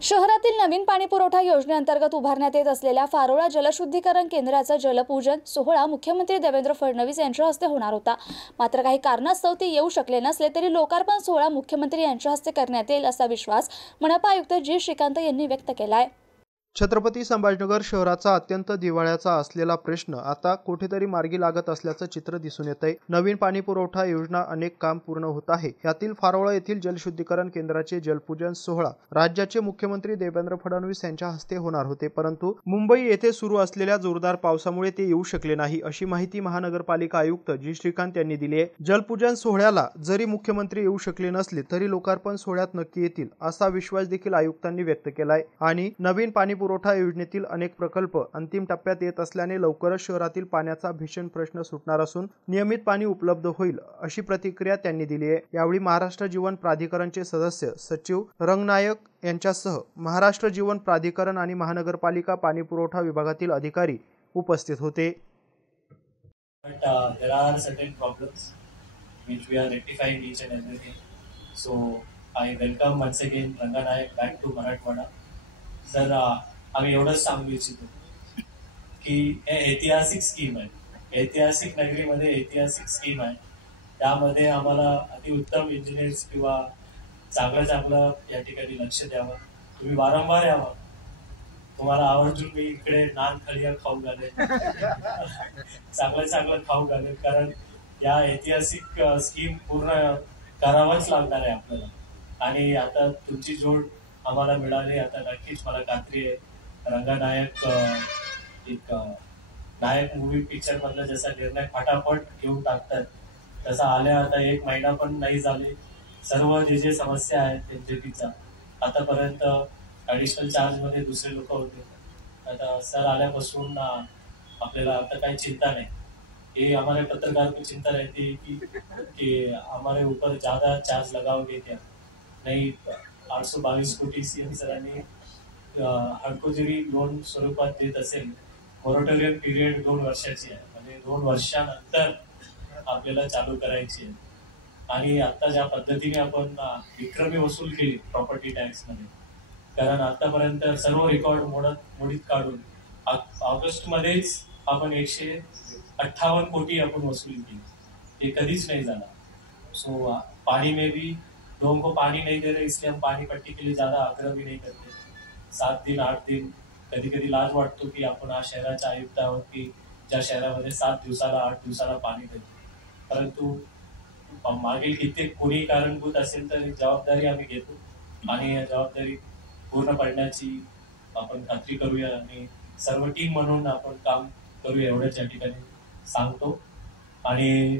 शहरातील नवीन पाणीपुरवठा योजनेअंतर्गत उभारण्यात येत असलेल्या फारोळा जलशुद्धीकरण केंद्राचा जलपूजन सोहळा मुख्यमंत्री देवेंद्र फडणवीस यांच्या हस्ते होणार होता। मात्र काही कारणास्तव ते येऊ शकले नसले तरी लोकार्पण सोहळा मुख्यमंत्री यांच्या हस्ते करण्यात येईल असा विश्वास मनपा आयुक्त जी श्रीकांत यांनी व्यक्त केला आहे। छत्रपती संभाजीनगर शहराचा अत्यंत दिवाळ्याचा असलेला प्रश्न आता कुठेतरी मार्गी लागत असल्याचं चित्र दिसून येतंय। नवीन पाणी पुरवठा योजना अनेक काम पूर्ण होत आहे। यातील फारोळा येथील जलशुद्धीकरण केंद्राचे जलपूजन सोहळा राज्याचे मुख्यमंत्री देवेंद्र फडणवीस यांच्या हस्ते होणार होते, परंतु मुंबई येथे सुरू असलेल्या जोरदार पावसामुळे ते येऊ शकले नाही, अशी माहिती महानगरपालिका आयुक्त जी श्रीकांत यांनी दिली आहे। जलपूजन सोहळ्याला जरी मुख्यमंत्री येऊ शकले नसले तरी लोकार्पण सोहळ्यात नक्की येतील असा विश्वास देखील आयुक्तांनी व्यक्त केलाय। आणि नवीन पाणी पुरवठा योजनेतील अनेक प्रकल्प अंतिम टप्प्यात येत असल्याने लवकरच शहरातील पाण्याचा भीषण प्रश्न सुटणार असून नियमित पाणी उपलब्ध होईल, अशी प्रतिक्रिया त्यांनी दिली आहे। यावेळी महाराष्ट्र जीवन प्राधिकरणचे सदस्य सचिव रंगनायक यांच्यासह महाराष्ट्र जीवन प्राधिकरण आणि महानगरपालिका पाणी पुरवठा विभागातील अधिकारी उपस्थित होते। There are certain problems which we are rectifying each and everything. So I welcome once again Ranganayak back to Marathwada. Sir आम्ही एवढंच सांगू इच्छितो की हे ऐतिहासिक स्कीम आहे, ऐतिहासिक नगरीमध्ये ऐतिहासिक स्कीम आहे। त्यामध्ये आम्हाला अतिउत्तम इंजिनियर्स किंवा चांगलं या ठिकाणी लक्ष द्यावं। तुम्ही वारंवार यावं, तुम्हाला आवर्जून मी इकडे नान खळिया खाऊ घालेन, चांगलं खाऊ घालेन, कारण या ऐतिहासिक स्कीम पूर्ण करावंच लागणार आहे आपल्याला। आणि आता तुमची जोड आम्हाला मिळाली, आता नक्कीच मला खात्री आहे रंगनायक एक नायक मूवी पिक्चर मधला जसा निर्णय फटाफट घेऊन टाकतात तसा आल्या आता 1 महिना पण नाही झाले, सर्व जे समस्या आहेत एनजेपीचा आतापर्यंत ऍडिशनल चार्ज मध्ये दुसरे लोक होते, आता सर आल्यापासून आपल्याला आता काही चिंता नाही। ये हमारे पत्रकार को चिंता रहती है कि हमारे ऊपर ज्यादा चार्ज लगाओगे क्या, नहीं 822 कोटी सीएम सरांनी हडको जरी लोन स्वरूपात देत असेल, मोरटोरियम पिरियड 2 वर्षाची आहे, म्हणजे 2 वर्षानंतर आपल्याला चालू करायची आहे। आणि आता ज्या पद्धतीने आपण विक्रमी वसूल केली प्रॉपर्टी टॅक्स मध्ये, कारण आतापर्यंत सर्व रेकॉर्ड मोडीत काढून ऑगस्ट मध्येच आपण 158 कोटी आपण वसूल केली, ते कधीच नाही झाला। सो पानी में भी लोगों को पानी नहीं दे रहे, इसलिए हम पानी पट्टी के लिए ज्यादा आग्रह भी नहीं करते। 7 दिन 8 दिन कधी कधी लाज वाटतो की आपण शहराच्या आयुक्त आहोत की ज्या शहरामध्ये 7 दिवसाला 8 दिवसाला पाणी देतो, परंतु मागील कित्येक कोणी कारणभूत असेल तर जबाबदारी आम्ही घेतो आणि या जबाबदारी पूर्ण पडण्याची आपण खात्री करूया आणि सर्व टीम म्हणून आपण काम करूया, एवढ्याच या ठिकाणी सांगतो। आणि